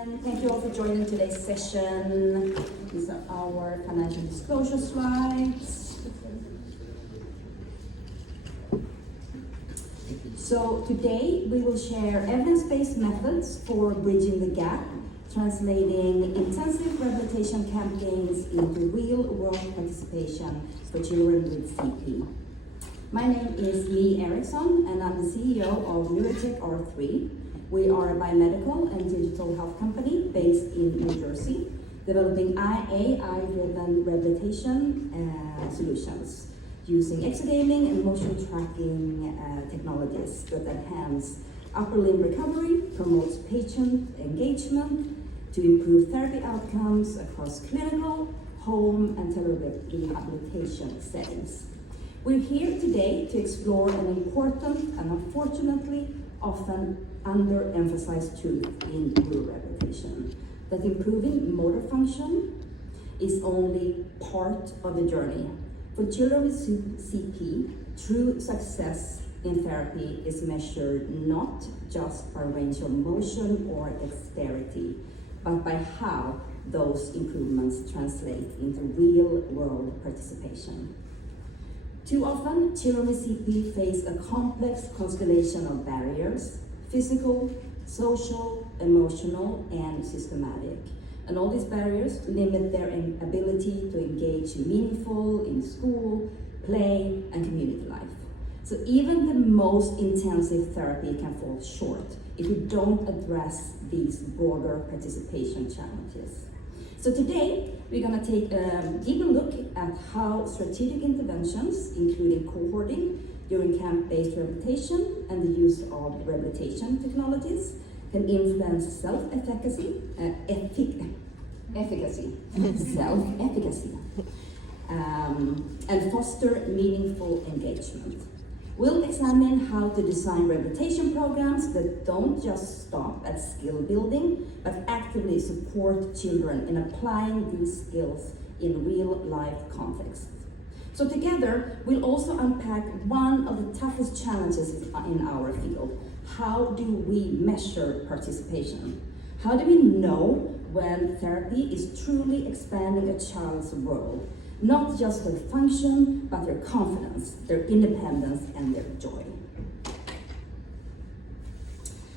And thank you all for joining today's session. These are our financial disclosure slides. So today we will share evidence-based methods for bridging the gap, translating intensive rehabilitation campaigns into real-world participation for children with CP. My name is Lee Eriksson, and I'm the CEO of Neurotech R3. We are a biomedical and digital health company based in New Jersey, developing AI-driven rehabilitation solutions using exogaming and motion tracking technologies that enhance upper limb recovery, promotes patient engagement to improve therapy outcomes across clinical, home, and telerehabilitation settings. We're here today to explore an important and unfortunately often underemphasized truth in neurorehabilitation, that improving motor function is only part of the journey. For children with CP, true success in therapy is measured not just by range of motion or dexterity, but by how those improvements translate into real-world participation. Too often, children with CP face a complex constellation of barriers: physical, social, emotional, and systematic. And all these barriers limit their ability to engage meaningful in school, play, and community life. So even the most intensive therapy can fall short if we don't address these broader participation challenges. So today, we're going to take a deeper look at how strategic interventions, including cohorting during camp-based rehabilitation and the use of rehabilitation technologies, can influence self-efficacy, self-efficacy, and foster meaningful engagement. We'll examine how to design rehabilitation programs that don't just stop at skill building, but actively support children in applying these skills in real-life contexts. So together, we'll also unpack one of the toughest challenges in our field. How do we measure participation? How do we know when therapy is truly expanding a child's world? Not just their function, but their confidence, their independence, and their joy.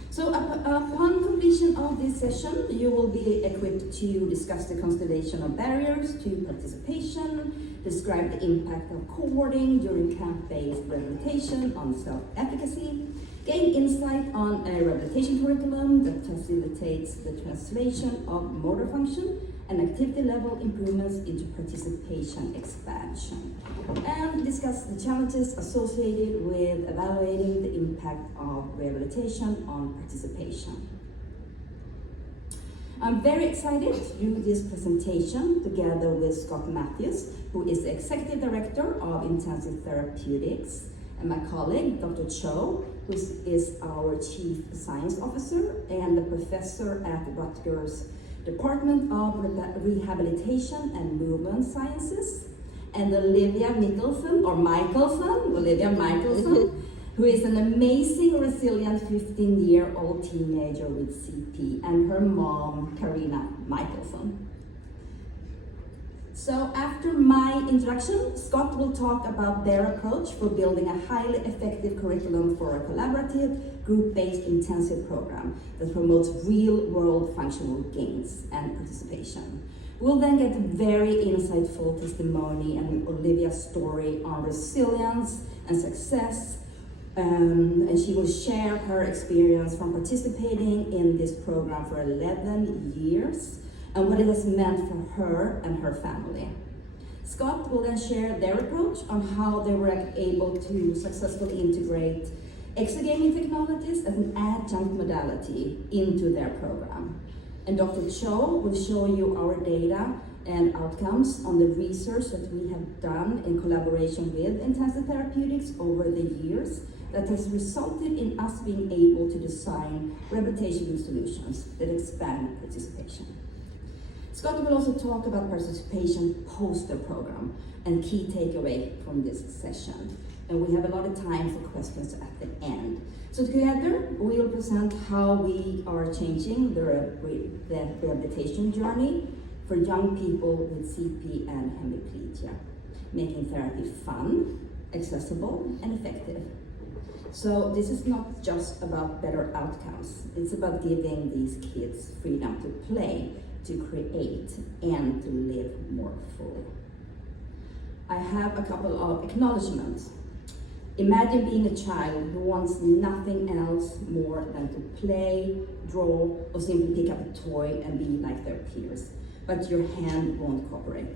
So upon completion of this session, you will be equipped to discuss the constellation of barriers to participation, describe the impact of cohorting during camp-based rehabilitation on self-efficacy, gain insight on a rehabilitation curriculum that facilitates the translation of motor function and activity level improvements into participation expansion, and discuss the challenges associated with evaluating the impact of rehabilitation on participation. I'm very excited to do this presentation together with Scott Matthews, who is the Executive Director of Intensive Therapeutics, and my colleague, Dr. Cho, who is our Chief Science Officer and the Professor at Rutgers Department of Rehabilitation and Movement Sciences, and Olivia Michelson, who is an amazing, resilient 15-year-old teenager with CP, and her mom, Karina Michelson. So after my introduction, Scott will talk about their approach for building a highly effective curriculum for a collaborative, group-based intensive program that promotes real-world functional gains and participation. We'll then get a very insightful testimony and Olivia's story on resilience and success, and she will share her experience from participating in this program for 11 years and what it has meant for her and her family. Scott will then share their approach on how they were able to successfully integrate exogaming technologies as an adjunct modality into their program. And Dr. Cho will show you our data and outcomes on the research that we have done in collaboration with Intensive Therapeutics over the years that has resulted in us being able to design rehabilitation solutions that expand participation. Scott will also talk about participation post the program and key takeaway from this session. and we have a lot of time for questions at the end. So together, we'll present how we are changing the rehabilitation journey for young people with CP and hemiplegia, making therapy fun, accessible, and effective. So this is not just about better outcomes, it's about giving these kids freedom to play, to create, and to live more fully. I have a couple of acknowledgements. Imagine being a child who wants nothing else more than to play, draw, or simply pick up a toy and be like their peers, but your hand won't cooperate.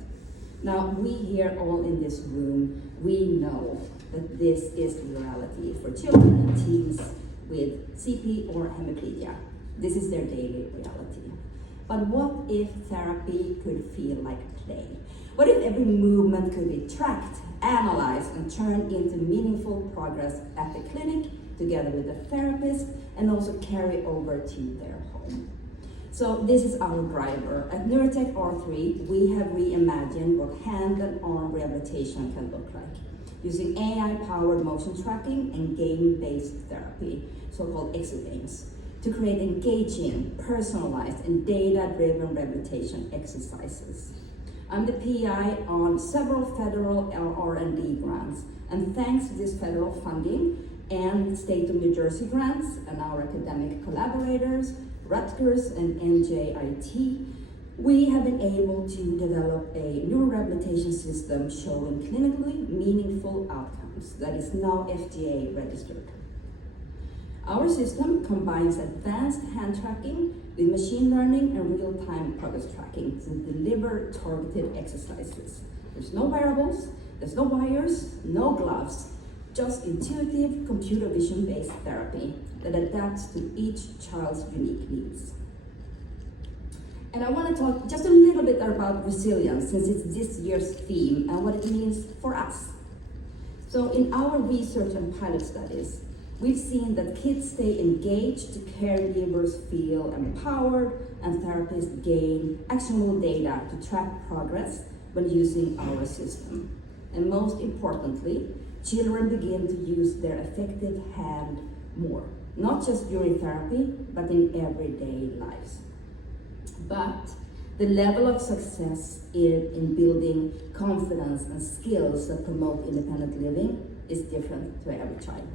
Now, we here all in this room, we know that this is the reality for children and teens with CP or hemiplegia. This is their daily reality. But what if therapy could feel like play? What if every movement could be tracked, analyzed, and turned into meaningful progress at the clinic, together with the therapist, and also carry over to their home? So this is our driver. At Neurotech R3, we have reimagined what hand and arm rehabilitation can look like, using AI-powered motion tracking and game-based therapy, so-called exogames, to create engaging, personalized, and data-driven rehabilitation exercises. I'm the PI on several federal R&D grants, and thanks to this federal funding and state of New Jersey grants and our academic collaborators, Rutgers and NJIT, we have been able to develop a neurorehabilitation system showing clinically meaningful outcomes that is now FDA registered. Our system combines advanced hand tracking with machine learning and real-time progress tracking to deliver targeted exercises. There's no wearables, there's no wires, no gloves, just intuitive computer vision-based therapy that adapts to each child's unique needs. And I want to talk just a little bit about resilience, since it's this year's theme and what it means for us. So in our research and pilot studies, we've seen that kids stay engaged, caregivers feel empowered, and therapists gain actionable data to track progress when using our system. And most importantly, children begin to use their affective hand more, not just during therapy, but in everyday lives. But the level of success in building confidence and skills that promote independent living is different to every child.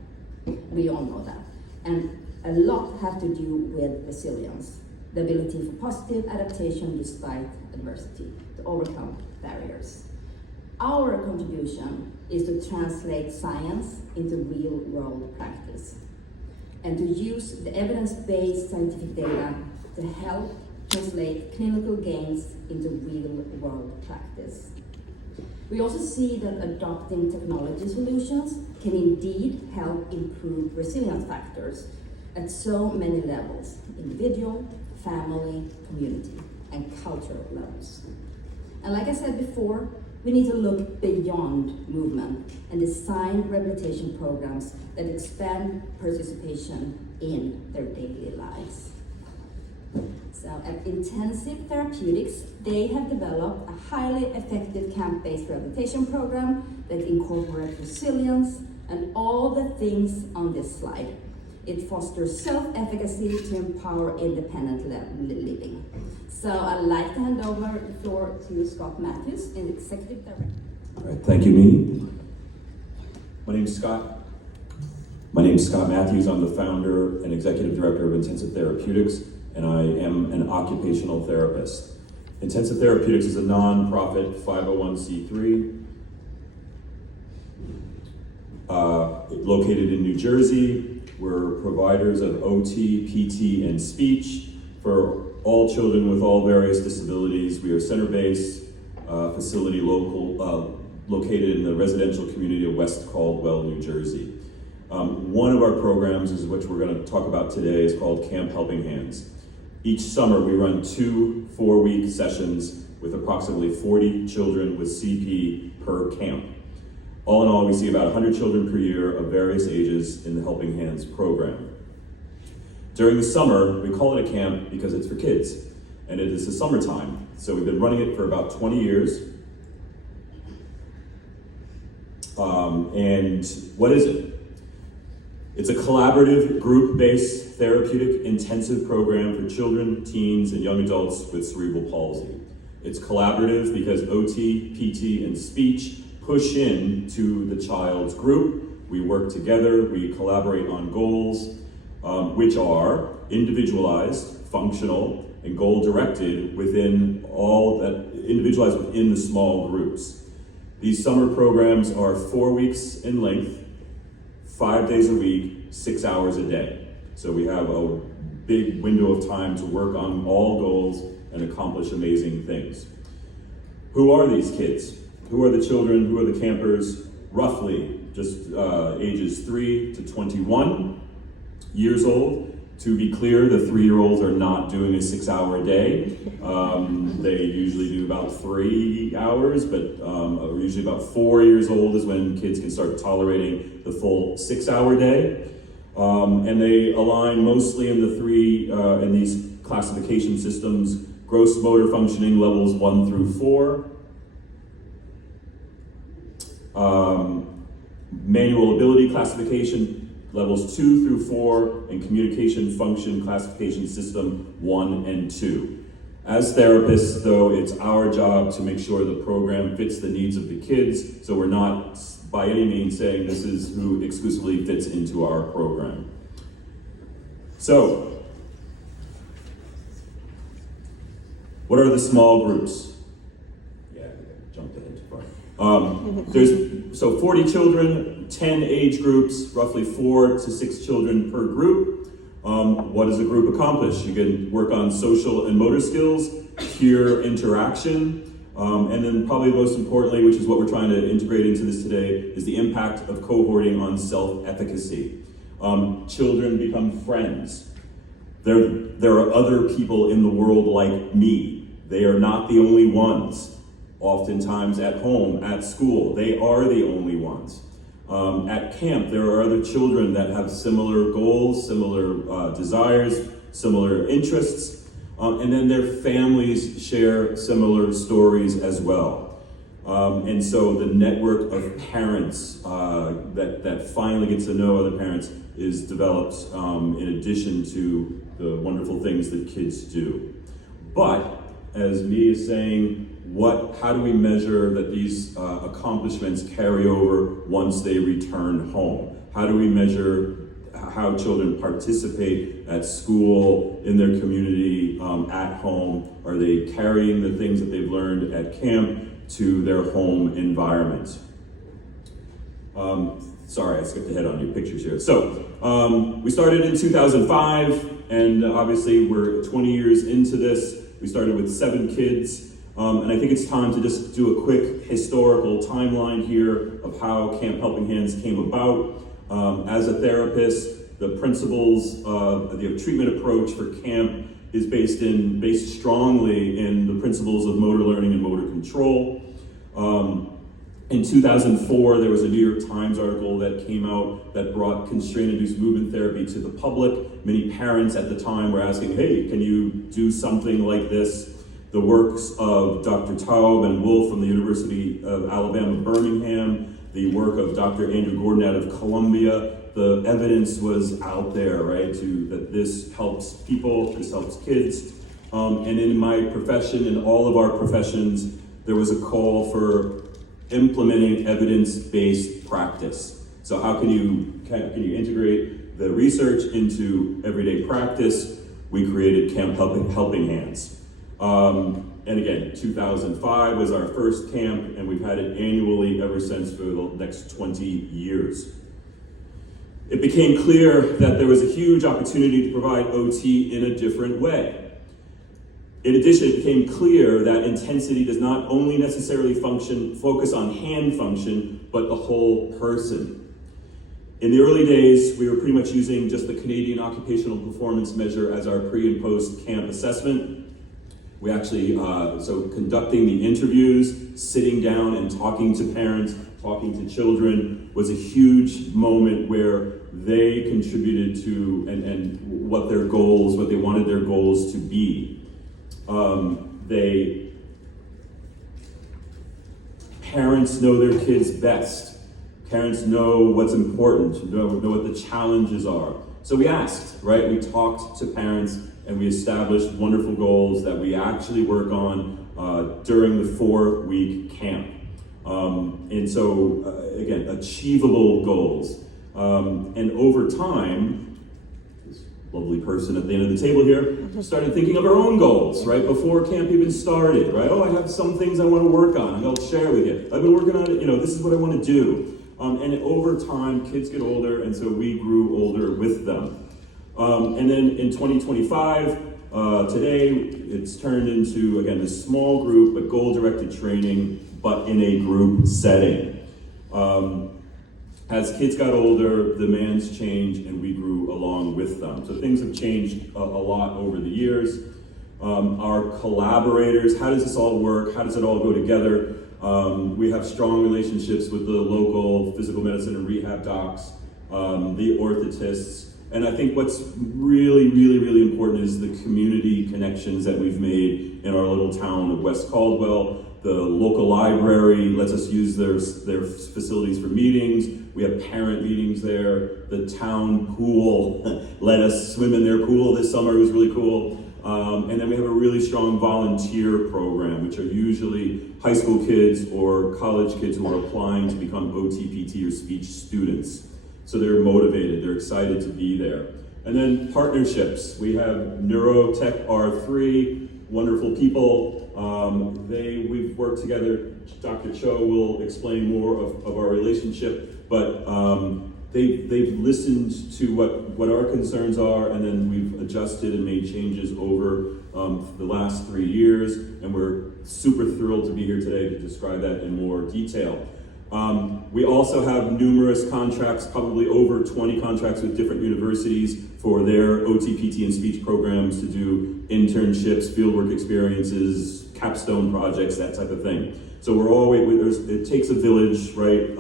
We all know that. And a lot have to do with resilience, the ability for positive adaptation despite adversity, to overcome barriers. Our contribution is to translate science into real-world practice and to use the evidence-based scientific data to help translate clinical gains into real-world practice. We also see that adopting technology solutions can indeed help improve resilience factors at so many levels: individual, family, community, and cultural levels. And like I said before, we need to look beyond movement and design rehabilitation programs that expand participation in their daily lives. So at Intensive Therapeutics, they have developed a highly effective camp-based rehabilitation program that incorporates resilience and all the things on this slide. It fosters self-efficacy to empower independent living. So I'd like to hand over the floor to Scott Matthews, an Executive Director. All right, thank you, Minnie. My name's Scott Matthews. I'm the founder and Executive Director of Intensive Therapeutics, and I am an occupational therapist. Intensive Therapeutics is a non-profit 501c3 located in New Jersey. We're providers of OT, PT, and speech for all children with all various disabilities. We are center-based facility located in the residential community of West Caldwell, New Jersey. One of our programs, is which we're going to talk about today, is called Camp Helping Hands. Each summer we run 2 4-week sessions with approximately 40 children with CP per camp. All in all, we see about 100 children per year of various ages in the Helping Hands program. During the summer, we call it a camp because it's for kids, and it is the summertime. So we've been running it for about 20 years. And what is it? It's a collaborative, group-based, therapeutic, intensive program for children, teens, and young adults with cerebral palsy. It's collaborative because OT, PT, and speech push in to the child's group. We work together, we collaborate on goals, which are individualized, functional, and goal-directed within individualized within the small groups. These summer programs are 4 weeks in length, 5 days a week, 6 hours a day. So we have a big window of time to work on all goals and accomplish amazing things. Who are these kids? Who are the children? Who are the campers? Roughly just ages 3 to 21 years old. To be clear, the 3-year-olds are not doing a 6-hour day. They usually do about 3 hours, but usually about 4 years old is when kids can start tolerating the full 6-hour day. And they align mostly in in these classification systems: gross motor functioning levels 1 through 4, manual ability classification levels 2 through 4, and communication function classification system 1 and 2. As therapists, though, it's our job to make sure the program fits the needs of the kids, so we're not by any means saying this is who exclusively fits into our program. So, what are the small groups? Yeah, I jumped ahead too far. There's 40 children, 10 age groups, roughly 4 to 6 children per group. What does a group accomplish? You can work on social and motor skills, peer interaction, and then probably most importantly, which is what we're trying to integrate into this today, is the impact of cohorting on self-efficacy. Children become friends. There are other people in the world like me. They are not the only ones. Oftentimes at home, at school, they are the only ones. At camp, there are other children that have similar goals, similar desires, similar interests, and then their families share similar stories as well. And so the network of parents that finally gets to know other parents is developed in addition to the wonderful things that kids do. But, as Mia is saying, how do we measure that these accomplishments carry over once they return home? How do we measure how children participate at school, in their community, at home? Are they carrying the things that they've learned at camp to their home environment? Sorry, I skipped ahead on your pictures here. So, we started in 2005, and obviously we're 20 years into this. We started with 7 kids. And I think it's time to just do a quick historical timeline here of how Camp Helping Hands came about. As a therapist, the principles of the treatment approach for camp is based strongly in the principles of motor learning and motor control. In 2004, there was a New York Times article that came out that brought constraint-induced movement therapy to the public. Many parents at the time were asking, hey, can you do something like this? The works of Dr. Taub and Wolf from the University of Alabama, Birmingham, the work of Dr. Andrew Gordon out of Columbia, the evidence was out there, right, that this helps people, this helps kids. And in my profession, in all of our professions, there was a call for implementing evidence-based practice. So how can you integrate the research into everyday practice? We created Camp Helping Hands. And again, 2005 was our first camp, and we've had it annually ever since for the next 20 years. It became clear that there was a huge opportunity to provide OT in a different way. In addition, it became clear that intensity does not only necessarily focus on hand function, but the whole person. In the early days, we were pretty much using just the Canadian Occupational Performance Measure as our pre and post camp assessment. We actually, conducting the interviews, sitting down and talking to parents, talking to children was a huge moment where they contributed to and what they wanted their goals to be. Parents know their kids best. Parents know what's important, know what the challenges are. So we asked, right? We talked to parents and we established wonderful goals that we actually work on during the 4-week camp. And so, again, achievable goals. And over time, this lovely person at the end of the table here started thinking of her own goals, right? Before camp even started, right? Oh, I have some things I want to work on, and I'll share with you. I've been working on it, this is what I want to do. And over time, kids get older, and so we grew older with them. And then in 2025, today, it's turned into, again, this small group, but goal-directed training, but in a group setting. As kids got older, demands changed, and we grew along with them. So things have changed a lot over the years. Our collaborators, how does this all work? How does it all go together? We have strong relationships with the local physical medicine and rehab docs, the orthotists, and I think what's really, really, really important is the community connections that we've made in our little town of West Caldwell. The local library lets us use their facilities for meetings. We have parent meetings there. The town pool let us swim in their pool this summer. It was really cool. And then we have a really strong volunteer program, which are usually high school kids or college kids who are applying to become OT, PT, or speech students. So they're motivated, they're excited to be there. And then partnerships. We have Neurotech R3, wonderful people. We've worked together. Dr. Cho will explain more of our relationship, but they've listened to what our concerns are, and then we've adjusted and made changes over the last 3 years, and we're super thrilled to be here today to describe that in more detail. We also have numerous contracts, probably over 20 contracts with different universities for their OT, PT, and speech programs to do internships, fieldwork experiences, capstone projects, that type of thing. So we're always, it takes a village, right?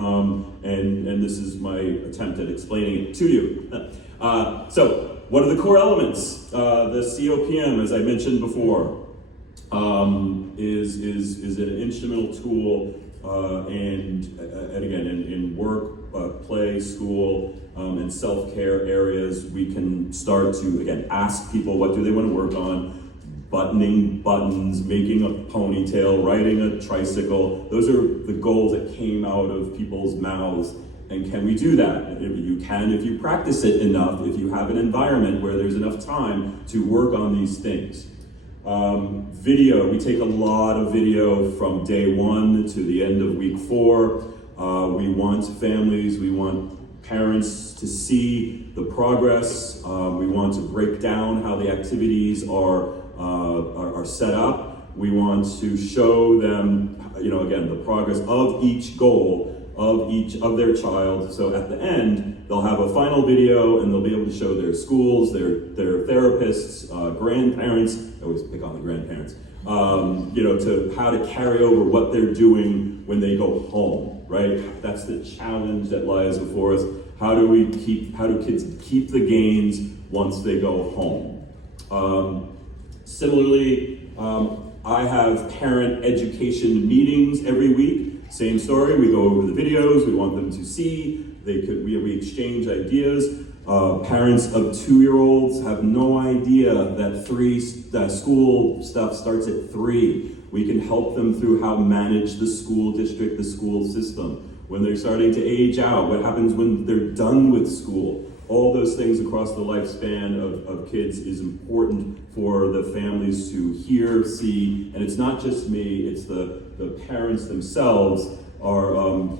And this is my attempt at explaining it to you. So what are the core elements? The COPM, as I mentioned before, is an instrumental tool, and again, in work, play, school, and self-care areas, we can start to, again, ask people what do they want to work on. Buttoning buttons, making a ponytail, riding a tricycle. Those are the goals that came out of people's mouths. And can we do that? You can if you practice it enough, if you have an environment where there's enough time to work on these things. Video, we take a lot of video from day 1 to the end of week 4. We want families, we want parents to see the progress. We want to break down how the activities are set up. We want to show them, again, the progress of each goal of their child. So at the end, they'll have a final video and they'll be able to show their schools, their therapists, grandparents. I always pick on the grandparents. To how to carry over what they're doing when they go home, right? That's the challenge that lies before us. How do kids keep the gains once they go home? Similarly, I have parent education meetings every week. Same story, we go over the videos, we want them to see, we exchange ideas. Parents of 2-year-olds have no idea that school stuff starts at 3. We can help them through how to manage the school district, the school system. When they're starting to age out, what happens when they're done with school? All those things across the lifespan of kids is important for the families to hear, see, and it's not just me, it's the parents themselves, are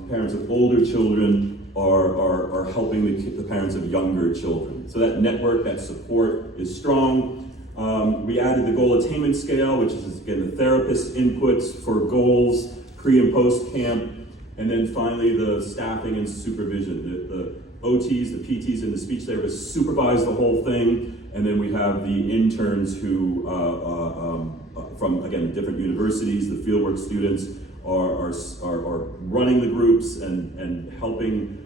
parents of older children are helping the parents of younger children. So that network, that support is strong. We added the goal attainment scale, which is, again, the therapist inputs for goals, pre and post camp, and then finally the staffing and supervision. The OTs, the PTs, and the speech therapists supervise the whole thing, and then we have the interns who, from, again, different universities, the fieldwork students are running the groups and helping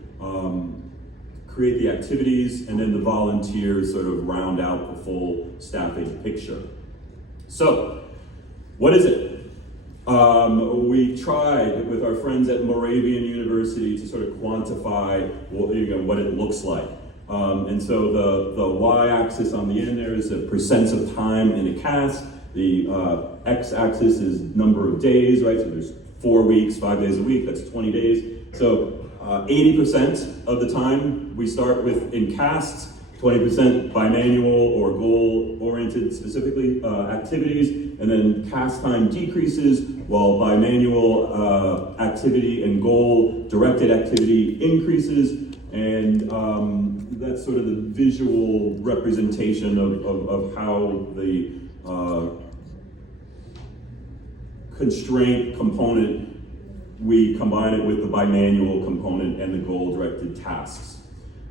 create the activities, and then the volunteers sort of round out the full staffing picture. So, what is it? We tried with our friends at Moravian University to sort of quantify what it looks like. And so the y-axis on the end there is the percents of time in a cast. The x-axis is number of days, right? So there's 4 weeks, 5 days a week, that's 20 days. So 80% of the time we start with in casts, 20% bimanual or goal-oriented specifically activities, and then cast time decreases while bimanual activity and goal-directed activity increases, and that's sort of the visual representation of how the constraint component, we combine it with the bimanual component and the goal-directed tasks.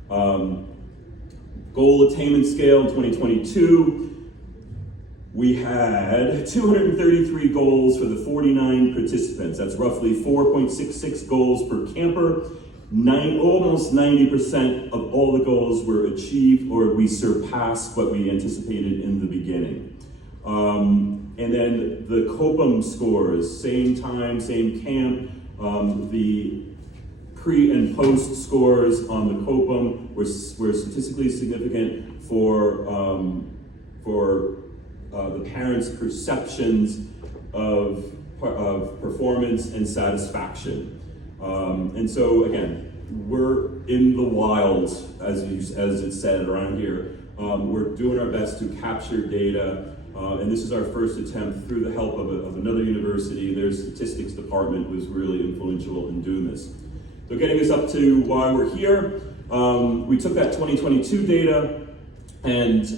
Goal attainment scale in 2022, we had 233 goals for the 49 participants. That's roughly 4.66 goals per camper. Almost 90% of all the goals were achieved, or we surpassed what we anticipated in the beginning. And then the COPAM scores, same time, same camp. The pre and post scores on the COPAM were statistically significant for the parents' perceptions of performance and satisfaction. And so again, we're in the wild, as it's said around here. We're doing our best to capture data. And this is our first attempt through the help of another university. Their statistics department was really influential in doing this. So getting us up to why we're here, we took that 2022 data and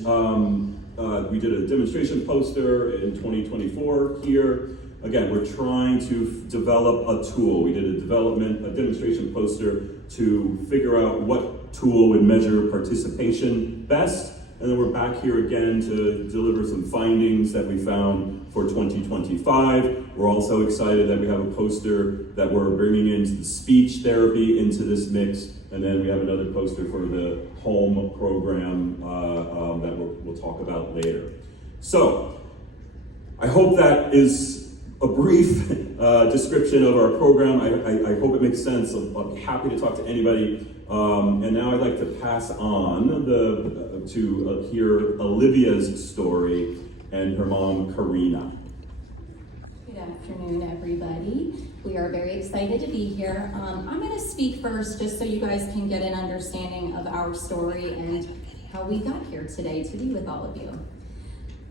we did a demonstration poster in 2024 here. Again, we're trying to develop a tool. We did a demonstration poster to figure out what tool would measure participation best. And then we're back here again to deliver some findings that we found for 2025. We're also excited that we have a poster that we're bringing into the speech therapy into this mix. And then we have another poster for the home program that we'll talk about later. So I hope that is a brief description of our program. I hope it makes sense. I'll be happy to talk to anybody. And now I'd like to pass on to hear Olivia's story and her mom, Karina. Good afternoon, everybody. We are very excited to be here. I'm going to speak first just so you guys can get an understanding of our story and how we got here today to be with all of you.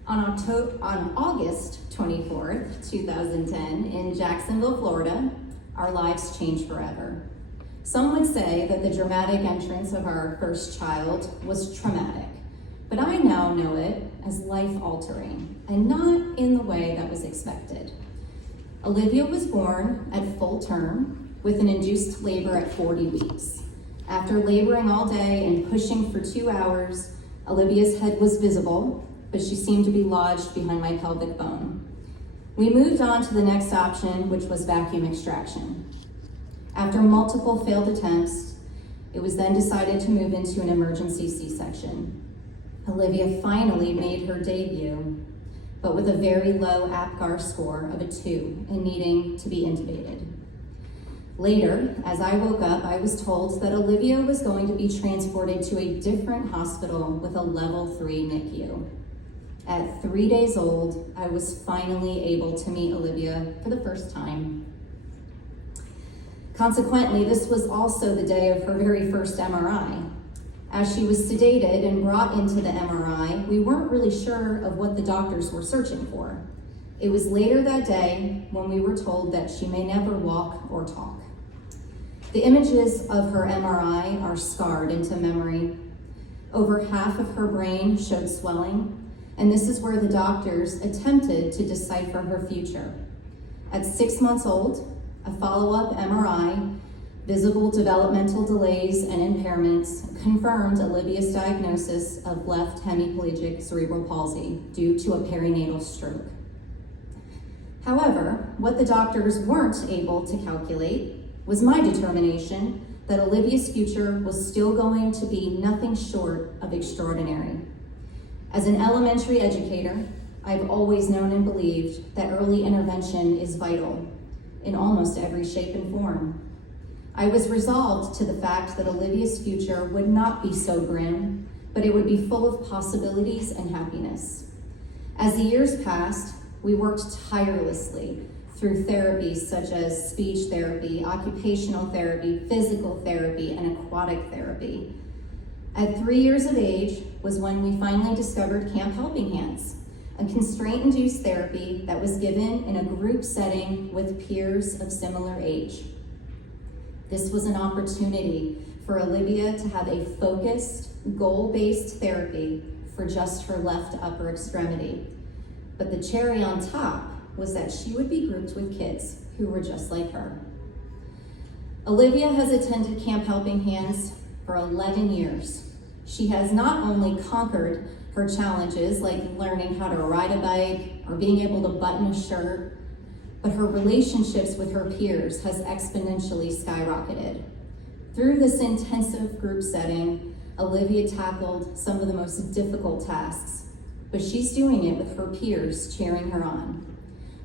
On August 24th, 2010, in Jacksonville, Florida, our lives changed forever. Some would say that the dramatic entrance of our first child was traumatic, but I now know it as life-altering, and not in the way that was expected. Olivia was born at full term with an induced labor at 40 weeks. After laboring all day and pushing for 2 hours, Olivia's head was visible, but she seemed to be lodged behind my pelvic bone. We moved on to the next option, which was vacuum extraction. After multiple failed attempts, it was then decided to move into an emergency C-section. Olivia finally made her debut, but with a very low APGAR score of a 2 and needing to be intubated. Later, as I woke up, I was told that Olivia was going to be transported to a different hospital with a level 3 NICU. At 3 days old, I was finally able to meet Olivia for the first time. Consequently, this was also the day of her very first MRI. As she was sedated and brought into the MRI, we weren't really sure of what the doctors were searching for. It was later that day when we were told that she may never walk or talk. The images of her MRI are scarred into memory. Over half of her brain showed swelling, and this is where the doctors attempted to decipher her future. At 6 months old, a follow-up MRI, visible developmental delays and impairments confirmed Olivia's diagnosis of left hemiplegic cerebral palsy due to a perinatal stroke. However, what the doctors weren't able to calculate was my determination that Olivia's future was still going to be nothing short of extraordinary. As an elementary educator, I've always known and believed that early intervention is vital in almost every shape and form. I was resolved to the fact that Olivia's future would not be so grim, but it would be full of possibilities and happiness. As the years passed, we worked tirelessly through therapies such as speech therapy, occupational therapy, physical therapy, and aquatic therapy. At 3 years of age was when we finally discovered Camp Helping Hands, a constraint-induced therapy that was given in a group setting with peers of similar age. This was an opportunity for Olivia to have a focused, goal-based therapy for just her left upper extremity. But the cherry on top was that she would be grouped with kids who were just like her. Olivia has attended Camp Helping Hands for 11 years. She has not only conquered her challenges like learning how to ride a bike or being able to button a shirt, but her relationships with her peers has exponentially skyrocketed. Through this intensive group setting, Olivia tackled some of the most difficult tasks, but she's doing it with her peers cheering her on.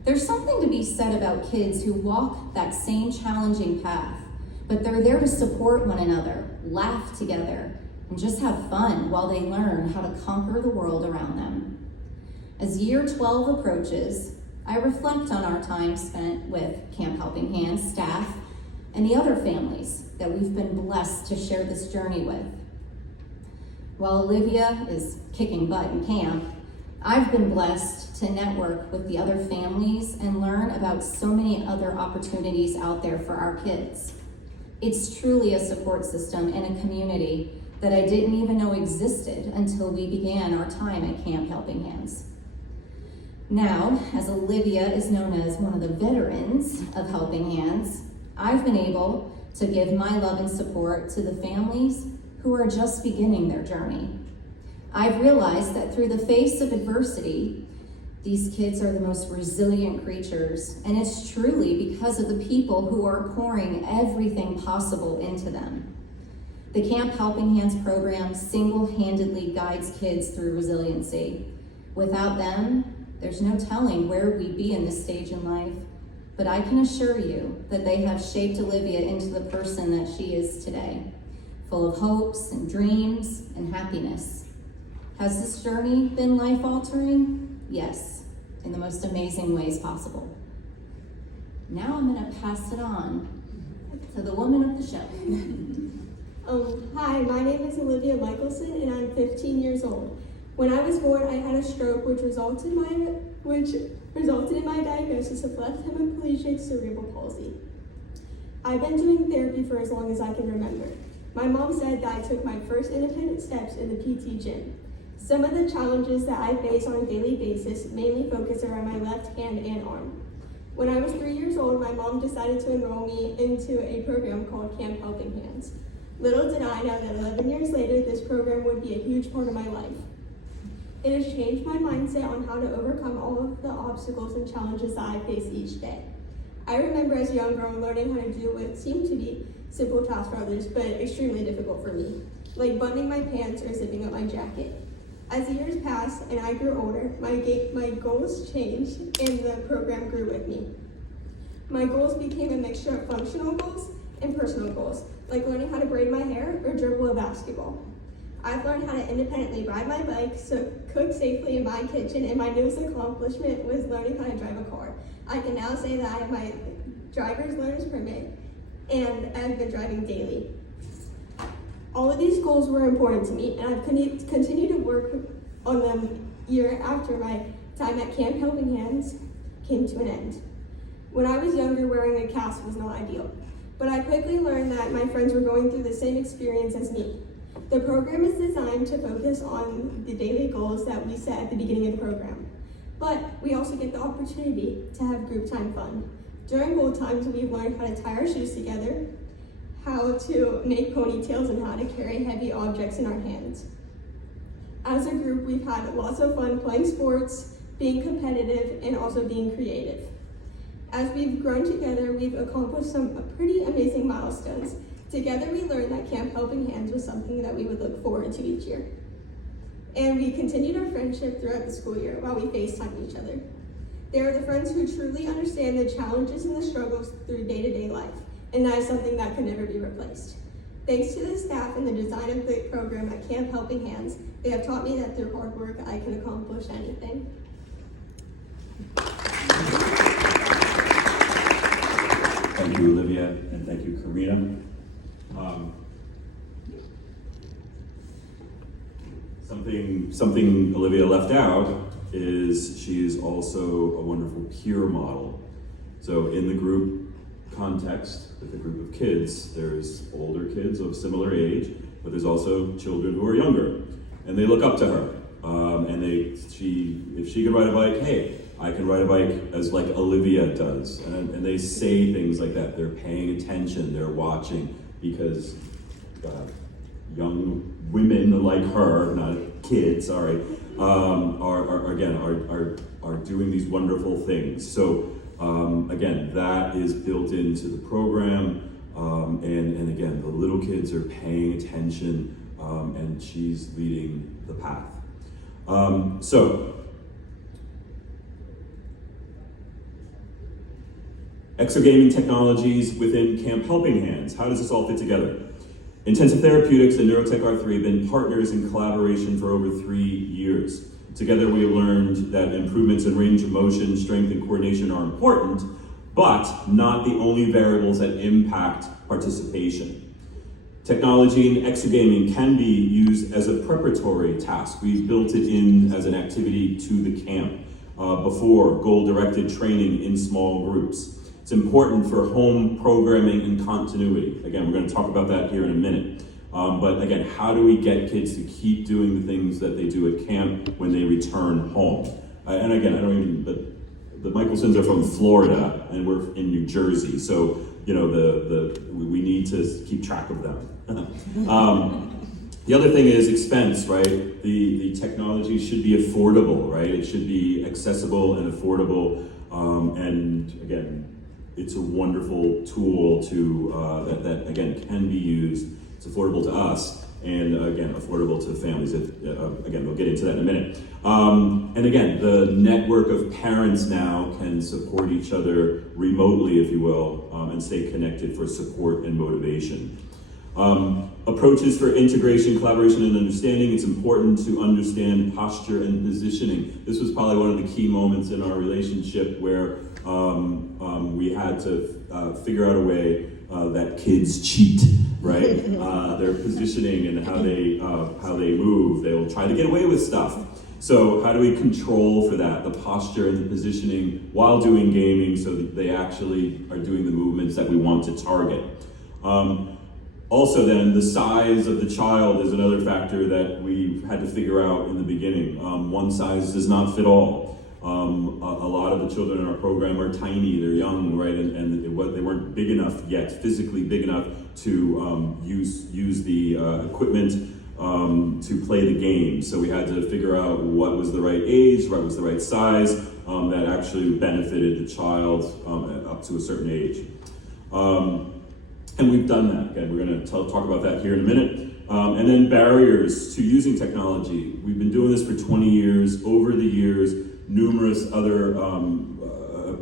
There's something to be said about kids who walk that same challenging path, but they're there to support one another, laugh together, and just have fun while they learn how to conquer the world around them. As year 12 approaches, I reflect on our time spent with Camp Helping Hands staff and the other families that we've been blessed to share this journey with. While Olivia is kicking butt in camp, I've been blessed to network with the other families and learn about so many other opportunities out there for our kids. It's truly a support system and a community that I didn't even know existed until we began our time at Camp Helping Hands. Now, as Olivia is known as one of the veterans of Helping Hands, I've been able to give my love and support to the families who are just beginning their journey. I've realized that through the face of adversity, these kids are the most resilient creatures, and it's truly because of the people who are pouring everything possible into them. The Camp Helping Hands program single-handedly guides kids through resiliency. Without them, there's no telling where we'd be in this stage in life, but I can assure you that they have shaped Olivia into the person that she is today, full of hopes and dreams and happiness. Has this journey been life-altering? Yes, in the most amazing ways possible. Now I'm gonna pass it on to the woman of the show. Hi, my name is Olivia Michelson and I'm 15 years old. When I was born, I had a stroke which resulted in my diagnosis of left hemiplegic cerebral palsy. I've been doing therapy for as long as I can remember. My mom said that I took my first independent steps in the PT gym. Some of the challenges that I face on a daily basis mainly focus around my left hand and arm. When I was 3 years old, my mom decided to enroll me into a program called Camp Helping Hands. Little did I know that 11 years later, this program would be a huge part of my life. It has changed my mindset on how to overcome all of the obstacles and challenges that I face each day. I remember as a young girl learning how to do what seemed to be simple tasks for others, but extremely difficult for me, like buttoning my pants or zipping up my jacket. As the years passed and I grew older, my goals changed and the program grew with me. My goals became a mixture of functional goals and personal goals, like learning how to braid my hair or dribble a basketball. I've learned how to independently ride my bike, cook safely in my kitchen, and my newest accomplishment was learning how to drive a car. I can now say that I have my driver's learner's permit, and I've been driving daily. All of these goals were important to me, and I've continued to work on them year after my time at Camp Helping Hands came to an end. When I was younger, wearing a cast was not ideal, but I quickly learned that my friends were going through the same experience as me. The program is designed to focus on the daily goals that we set at the beginning of the program, but we also get the opportunity to have group time fun. During goal times, we've learned how to tie our shoes together, how to make ponytails, and how to carry heavy objects in our hands. As a group, we've had lots of fun playing sports, being competitive, and also being creative. As we've grown together, we've accomplished some pretty amazing milestones. Together, we learned that Camp Helping Hands was something that we would look forward to each year. and we continued our friendship throughout the school year while we FaceTime each other. They are the friends who truly understand the challenges and the struggles through day-to-day life, and that is something that can never be replaced. Thanks to the staff and the design of the program at Camp Helping Hands, they have taught me that through hard work I can accomplish anything. Thank you, Olivia, and thank you, Karina. Something Olivia left out is she is also a wonderful peer model. So in the group context, with a group of kids, there's older kids of similar age, but there's also children who are younger, and they look up to her. If she can ride a bike, hey, I can ride a bike as like Olivia does, and they say things like that. They're paying attention, they're watching, because young women like her, not kids, sorry, are doing these wonderful things. So again, that is built into the program, and again, the little kids are paying attention, and she's leading the path. Exogaming technologies within Camp Helping Hands. How does this all fit together? Intensive Therapeutics and Neurotech R3 have been partners in collaboration for over 3 years. Together we have learned that improvements in range of motion, strength, and coordination are important, but not the only variables that impact participation. Technology in exogaming can be used as a preparatory task. We've built it in as an activity to the camp before goal-directed training in small groups. It's important for home programming and continuity. Again, we're going to talk about that here in a minute. But again, how do we get kids to keep doing the things that they do at camp when they return home? And again, the Michelsons are from Florida and we're in New Jersey, so you know we need to keep track of them. The other thing is expense, right? The technology should be affordable, right? It should be accessible and affordable, and again, it's a wonderful tool to that again can be used. It's affordable to us, and again, affordable to families. Again, we'll get into that in a minute. And again, the network of parents now can support each other remotely, if you will, and stay connected for support and motivation. Approaches for integration, collaboration, and understanding. It's important to understand posture and positioning. This was probably one of the key moments in our relationship where we had to figure out a way that kids cheat, right? Their positioning and how they move. They'll try to get away with stuff. So how do we control for that, the posture and the positioning while doing gaming so that they actually are doing the movements that we want to target? Also then, the size of the child is another factor that we had to figure out in the beginning. One size does not fit all. A lot of the children in our program are tiny, they're young, right? And they weren't big enough yet, physically big enough to use the equipment to play the game. So we had to figure out what was the right age, what was the right size that actually benefited the child up to a certain age. And we've done that. Again, we're going to talk about that here in a minute. And then barriers to using technology. We've been doing this for 20 years. Over the years, numerous other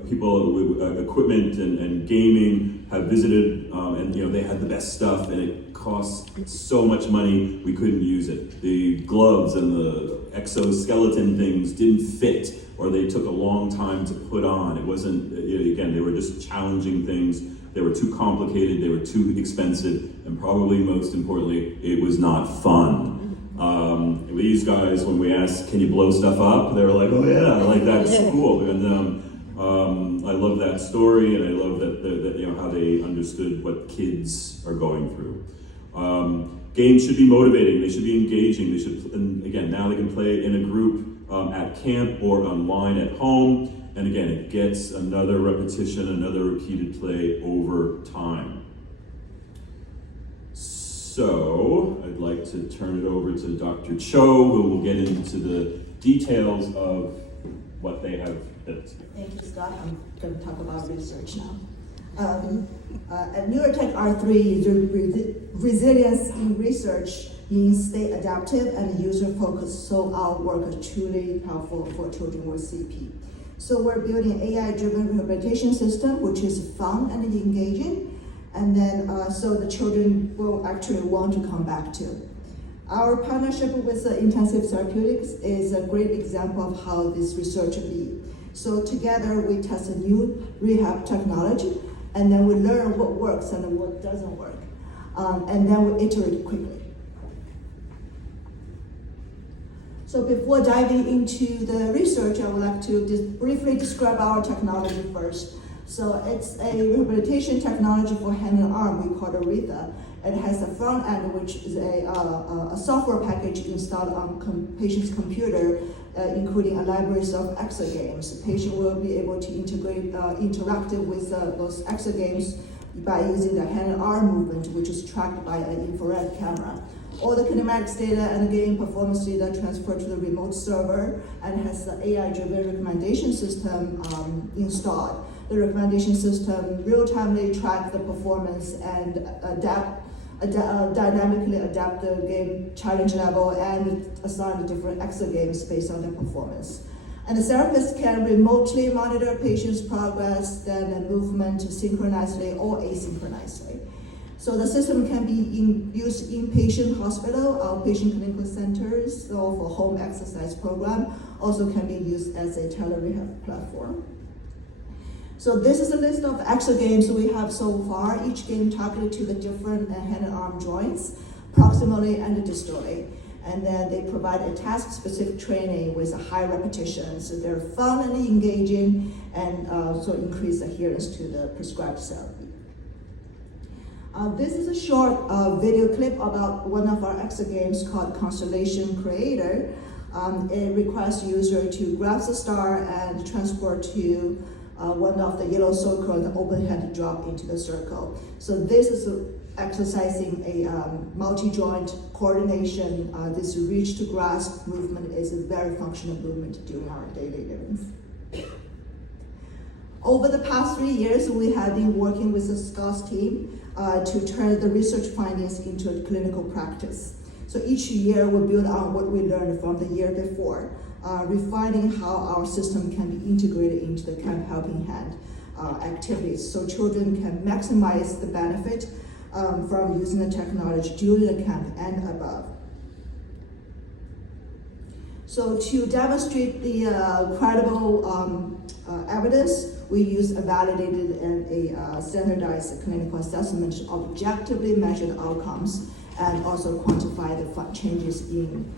people with equipment and gaming have visited, and you know they had the best stuff, and it cost so much money we couldn't use it. The gloves and the exoskeleton things didn't fit, or they took a long time to put on. It wasn't, again, they were just challenging things. They were too complicated, they were too expensive, and probably most importantly, it was not fun. These guys, when we asked, can you blow stuff up? They were like, oh yeah, like that's cool. And I love that story, and I love that you know how they understood what kids are going through. Games should be motivating, they should be engaging, they should, and again, now they can play in a group at camp or online at home. And again, it gets another repetition, another repeated play over time. So, I'd like to turn it over to Dr. Cho, who will get into the details of what they have built. Thank you, Scott. I'm going to talk about research now. At Neurotech R3, the resilience in research stay adaptive and user-focused, so our work is truly helpful for children with CP. So we're building AI-driven rehabilitation system, which is fun and engaging, and then so the children will actually want to come back to. Our partnership with Intensive Therapeutics is a great example of how this research be. So together we test a new rehab technology, and then we learn what works and what doesn't work, and then we iterate quickly. So before diving into the research, I would like to briefly describe our technology first. So it's a rehabilitation technology for hand and arm, we call it Aretha. It has a front end, which is a software package installed on patient's computer, including a library of exogames. The patient will be able to interact with those exogames by using the hand and arm movement, which is tracked by an infrared camera. All the kinematics data and game performance data transferred to the remote server and has the AI-driven recommendation system installed. The recommendation system real-timely tracks the performance and dynamically adapt the game challenge level and assign the different exogames based on their performance. And the therapist can remotely monitor patients' progress, then the movement synchronously or asynchronously. So the system can be used in inpatient hospital, outpatient clinical centers, or for home exercise program. Also can be used as a tele-rehab platform. So this is a list of exogames we have so far, each game targeted to the different hand and arm joints, proximally and distally. And then they provide a task-specific training with a high repetition. So they're fun and engaging, and so increase adherence to the prescribed therapy. This is a short video clip about one of our exogames called Constellation Creator. It requires user to grab the star and transport to one of the yellow circle and open hand drop into the circle. So this is exercising a multi-joint coordination. This reach to grasp movement is a very functional movement during our daily living. Over the past 3 years, we have been working with the Scott's team to turn the research findings into a clinical practice. So each year we build on what we learned from the year before, refining how our system can be integrated into the Camp Helping Hand activities so children can maximize the benefit from using the technology during the camp and above. So to demonstrate the credible evidence, we use a validated and a standardized clinical assessment to objectively measure the outcomes and also quantify the changes in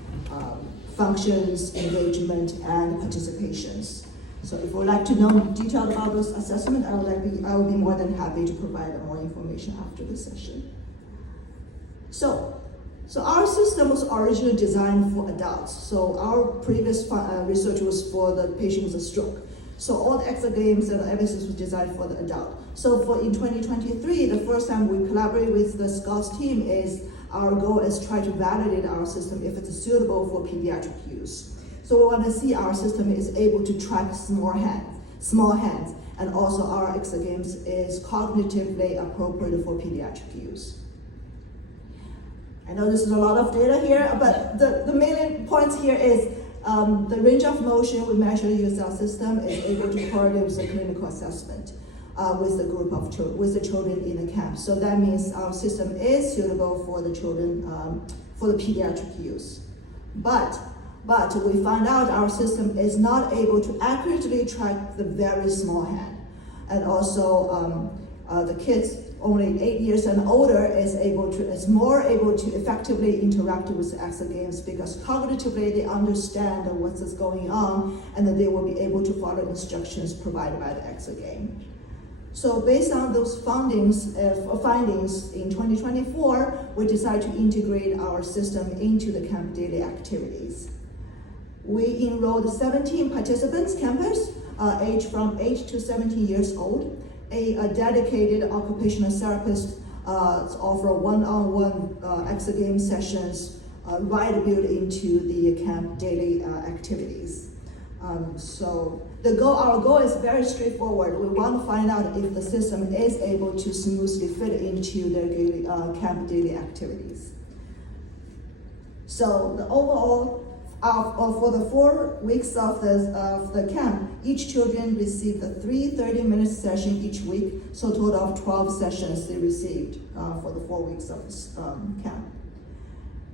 functions, engagement, and participations. So if you would like to know detail about those assessments, I will be more than happy to provide more information after the session. So our system was originally designed for adults. So our previous research was for the patient with a stroke. So all the exogames and everything was designed for the adult. So in 2023, the first time we collaborate with the Scott's team is our goal is try to validate our system if it's suitable for pediatric use. So we want to see our system is able to track small hands, and also our exogames is cognitively appropriate for pediatric use. I know this is a lot of data here, but the main points here is the range of motion we measure using our system is able to correlate with the clinical assessment with the group of children, with the children in the camp. So that means our system is suitable for the children, for the pediatric use. But we find out our system is not able to accurately track the very small hand. And also the kids only 8 years and older is more able to effectively interact with the exogames because cognitively they understand what is going on and that they will be able to follow instructions provided by the exogame. So based on those findings in 2024, we decided to integrate our system into the camp daily activities. We enrolled 17 participants, campers, aged from 8 to 17 years old. A dedicated occupational therapist offer one-on-one exogame sessions right built into the camp daily activities. So our goal is very straightforward. We want to find out if the system is able to smoothly fit into their camp daily activities. So the overall, for the 4 weeks of the camp, each children received a 30-minute session each week, so a total of 12 sessions they received for the 4 weeks of camp.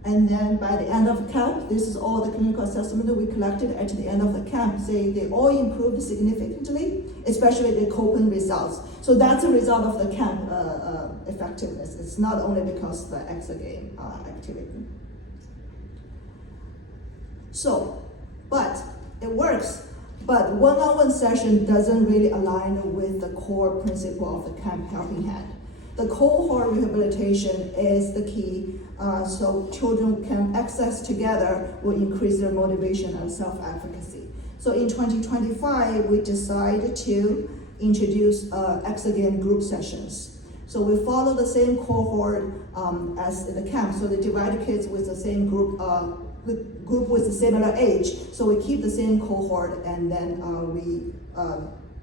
And then by the end of camp, this is all the clinical assessment that we collected at the end of the camp. They all improved significantly, especially the Copen results. So that's a result of the camp effectiveness. It's not only because of the exergame activity. So, but it works. But one-on-one session doesn't really align with the core principle of the camp helping hand. The cohort rehabilitation is the key, so children can access together will increase their motivation and self-efficacy. So in 2025, we decided to introduce exergame group sessions. So we follow the same cohort as in the camp. So they divide the kids with the same group, with a similar age. So we keep the same cohort, and then we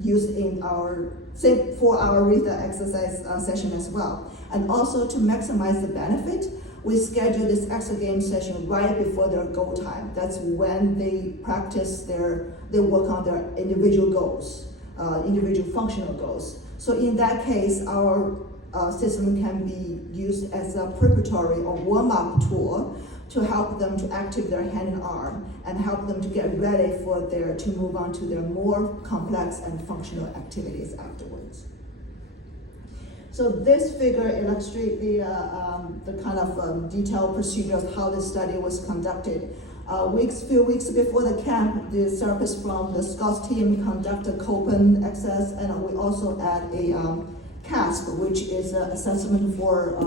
use in our same 4-hour rhythm exercise session as well. And also to maximize the benefit, we schedule this exergame session right before their go time. That's when they practice they work on their individual goals, individual functional goals. So in that case, our system can be used as a preparatory or warm-up tool to help them to activate their hand and arm and help them to get ready to move on to their more complex and functional activities afterwards. So this figure illustrates the kind of detailed procedure of how this study was conducted. Few weeks before the camp, the therapists from the Scots team conducted Copen access, and we also add a CASP, which is an assessment for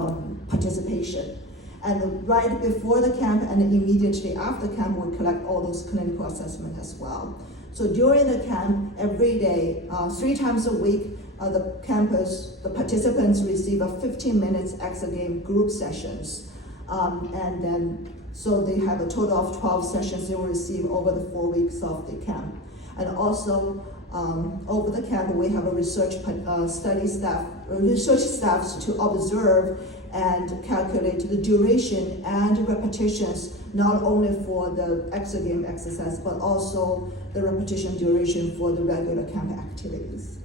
participation. And right before the camp and immediately after camp, we collect all those clinical assessments as well. So during the camp, every day, 3 times a week, the participants receive a 15 minutes exergame group sessions. And then, so they have a total of 12 sessions they will receive over the 4 weeks of the camp. And also, over the camp, we have a research staffs to observe and calculate the duration and repetitions, not only for the exergame exercise, but also the repetition duration for the regular camp activities.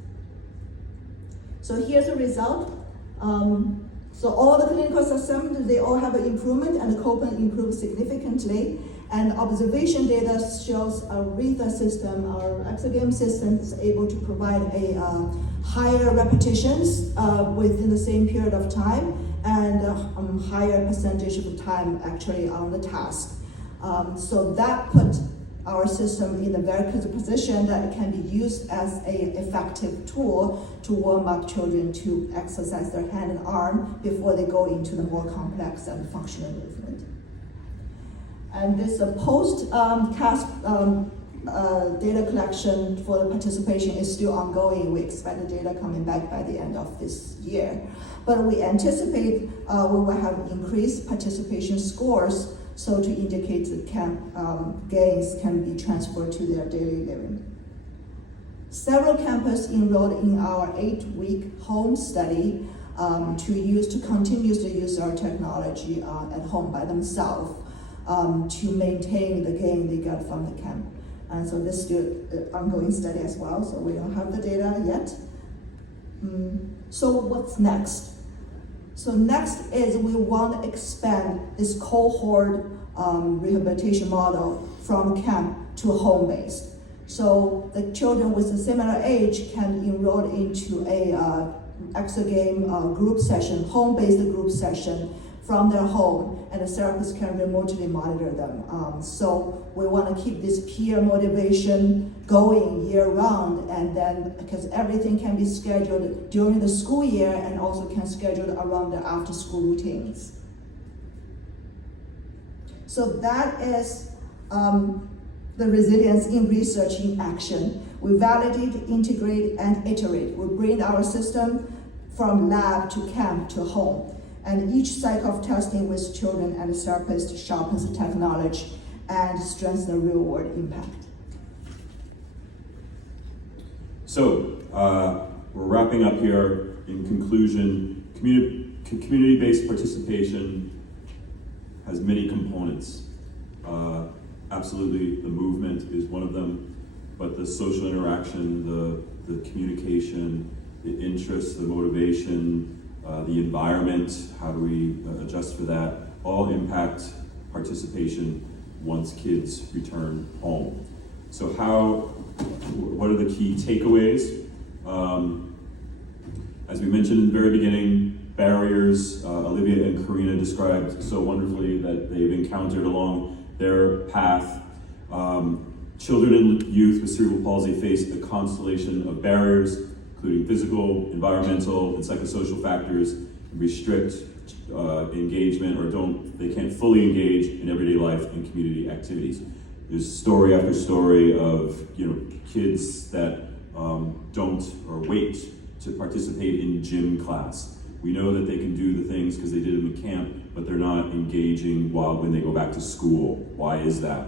So here's the result. So all the clinical assessments, they all have an improvement, and the Copen improved significantly. And observation data shows our RETA system, our exergame system, is able to provide a higher repetitions within the same period of time, and higher percentage of the time actually on the task. So that put our system in a very good position that it can be used as an effective tool to warm up children to exercise their hand and arm before they go into the more complex and functional movement. And this post-CASP data collection for the participation is still ongoing. We expect the data coming back by the end of this year. But we anticipate we will have increased participation scores, so to indicate that camp gains can be transferred to their daily living. Several campers enrolled in our 8-week home study to continuously use our technology at home by themselves to maintain the gain they got from the camp. And so this is still an ongoing study as well, so we don't have the data yet. So what's next? So next is we want to expand this cohort rehabilitation model from camp to home-based. So the children with a similar age can enroll into a exergame group session, home-based group session from their home, and the therapist can remotely monitor them. So we want to keep this peer motivation going year-round, and then because everything can be scheduled during the school year and also can schedule around the after-school routines. So that is the resilience in research in action. We validate, integrate, and iterate. We bring our system from lab to camp to home. And each cycle of testing with children and therapists sharpens the technology and strengthens the real-world impact. So, we're wrapping up here. In conclusion, community-based participation has many components. Absolutely, the movement is one of them, but the social interaction, the communication, the interest, the motivation, the environment, how do we adjust for that, all impact participation once kids return home. So what are the key takeaways? As we mentioned in the very beginning, barriers, Olivia and Karina described so wonderfully that they've encountered along their path. Children and youth with cerebral palsy face a constellation of barriers, including physical, environmental, and psychosocial factors, restrict engagement they can't fully engage in everyday life and community activities. There's story after story of kids that don't or wait to participate in gym class. We know that they can do the things because they did in the camp, but they're not engaging when they go back to school. Why is that?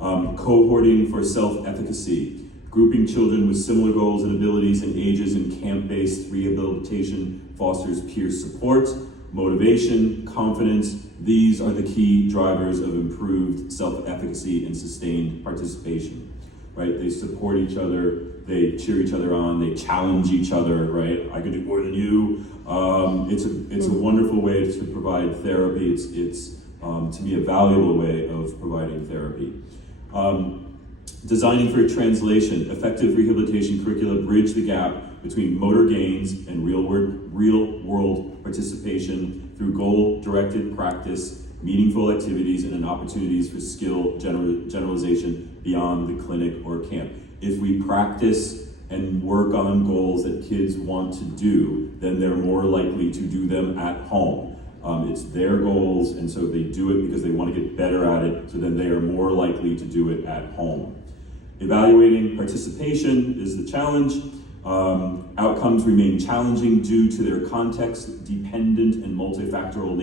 Cohorting for self-efficacy, grouping children with similar goals and abilities and ages in camp-based rehabilitation fosters peer support, motivation, confidence. These are the key drivers of improved self-efficacy and sustained participation, right? They support each other, they cheer each other on, they challenge each other, right? I can do more than you. It's a wonderful way to provide therapy. It's to me a valuable way of providing therapy. Designing for translation, effective rehabilitation curricula bridge the gap between motor gains and real world participation through goal-directed practice, meaningful activities, and opportunities for skill generalization beyond the clinic or camp. If we practice and work on goals that kids want to do, then they're more likely to do them at home. It's their goals, and so they do it because they want to get better at it, so then they are more likely to do it at home. Evaluating participation is the challenge. Outcomes remain challenging due to their context-dependent and multifactorial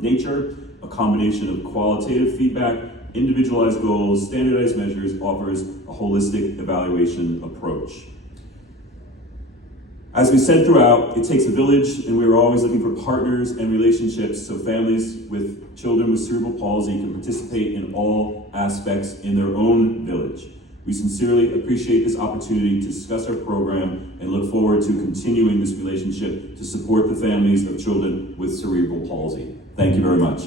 nature. A combination of qualitative feedback, individualized goals, standardized measures offers a holistic evaluation approach. As we said throughout, it takes a village, and we are always looking for partners and relationships so families with children with cerebral palsy can participate in all aspects in their own village. We sincerely appreciate this opportunity to discuss our program and look forward to continuing this relationship to support the families of children with cerebral palsy. Thank you very much.